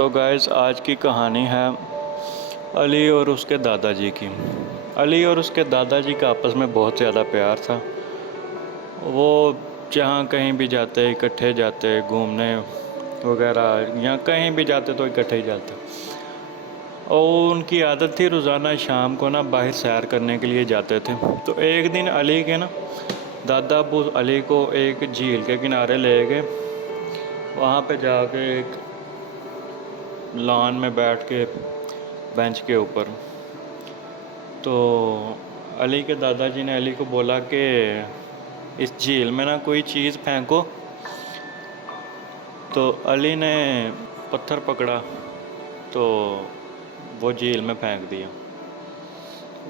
تو گائز آج کی کہانی ہے علی اور اس کے دادا جی کی۔ علی اور اس کے دادا جی کا آپس میں بہت زیادہ پیار تھا۔ وہ جہاں کہیں بھی جاتے اکٹھے جاتے، گھومنے وغیرہ یا کہیں بھی جاتے تو اکٹھے ہی جاتے۔ اور ان کی عادت تھی روزانہ شام کو باہر سیر کرنے کے لیے جاتے تھے۔ تو ایک دن علی کے دادا ابو علی کو ایک جھیل کے کنارے لے گئے۔ وہاں پہ جا کے ایک لان میں بیٹھ کے بینچ کے اوپر، تو علی کے دادا جی نے علی کو بولا کہ اس جھیل میں کوئی چیز پھینکو۔ تو علی نے پتھر پکڑا تو وہ جھیل میں پھینک دیا۔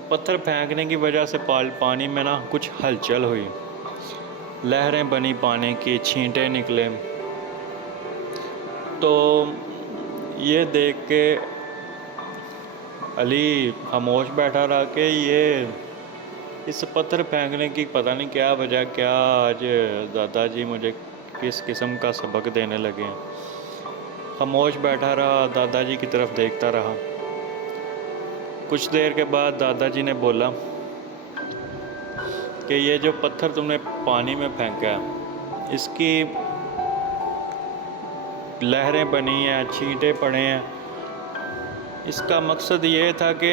پتھر پھینکنے کی وجہ سے پانی میں کچھ ہلچل ہوئی، لہریں بنی، پانی کی چھینٹیں نکلے۔ تو یہ دیکھ کے علی خاموش بیٹھا رہا کہ اس پتھر پھینکنے کی پتہ نہیں کیا وجہ، کیا آج دادا جی مجھے کس قسم کا سبق دینے لگے ہیں۔ خاموش بیٹھا رہا، دادا جی کی طرف دیکھتا رہا۔ کچھ دیر کے بعد دادا جی نے بولا کہ یہ جو پتھر تم نے پانی میں پھینکا ہے، اس کی لہریں بنی ہیں، چھینٹے پڑے ہیں، اس کا مقصد یہ تھا کہ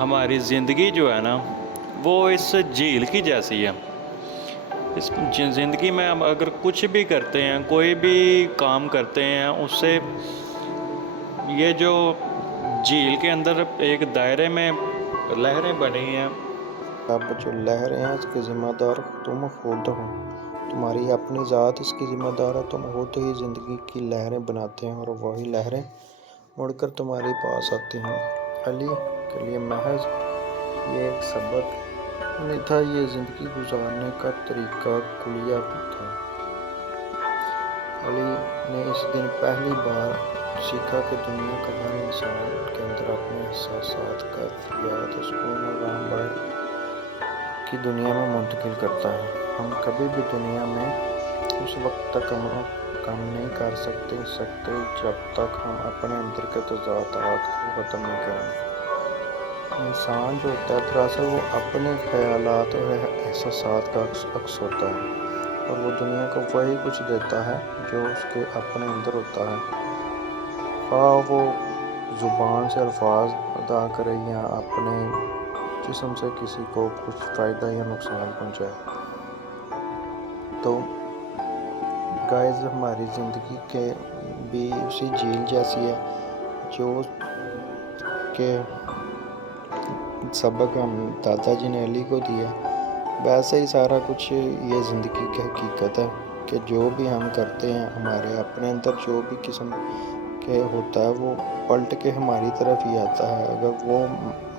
ہماری زندگی جو ہے وہ اس جھیل کی جیسی ہے۔ اس زندگی میں ہم اگر کچھ بھی کرتے ہیں، کوئی بھی کام کرتے ہیں، اس سے یہ جو جھیل کے اندر ایک دائرے میں لہریں بنی ہیں، اب جو لہریں ہیں اس کے ذمہ دار تم خود ہو، تمہاری اپنی ذات اس کی ذمہ دار ہے۔ تم خود ہی زندگی کی لہریں بناتے ہیں اور وہی لہریں مڑ کر تمہارے پاس آتی ہیں۔ علی کے لیے محض یہ ایک سبق نہیں تھا، یہ زندگی گزارنے کا طریقہ کلیہ بھی تھا۔ علی نے اس دن پہلی بار سیکھا کہ دنیا کا ہر انسان کے اندر اپنے احساسات، کیفیات، سکون اور رام بھائی کی دنیا میں منتقل کرتا ہے۔ ہم کبھی بھی دنیا میں اس وقت تک کم نہیں کر سکتے جب تک ہم اپنے اندر کے تضادات کو ختم نہیں کریں۔ انسان جو ہوتا ہے دراصل وہ اپنے خیالات اور احساسات کا عکس ہوتا ہے، اور وہ دنیا کو وہی کچھ دیتا ہے جو اس کے اپنے اندر ہوتا ہے، خواہ وہ زبان سے الفاظ ادا کرے یا اپنے جسم سے کسی کو کچھ فائدہ یا نقصان پہنچائے۔ تو گائز ہماری زندگی کے بھی اسی جھیل جیسی ہے، جو کہ سبق ہم دادا جی نے علی کو دیا، ویسے ہی سارا کچھ یہ زندگی کی حقیقت ہے کہ جو بھی ہم کرتے ہیں ہمارے اپنے اندر جو بھی قسم کے ہوتا ہے وہ پلٹ کے ہماری طرف ہی آتا ہے۔ اگر وہ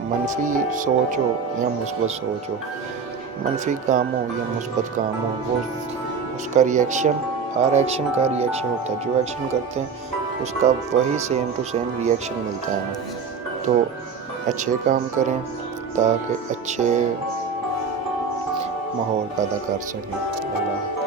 منفی سوچ ہو یا مثبت سوچ ہو، منفی کام ہو یا مثبت کام ہو، وہ اس کا ریئیکشن، ہر ایکشن کا ریئیکشن ہوتا ہے۔ جو ایکشن کرتے ہیں اس کا وہی سیم ٹو سیم ریئیکشن ملتا ہے۔ تو اچھے کام کریں تاکہ اچھے ماحول پیدا کر سکیں۔ اللہ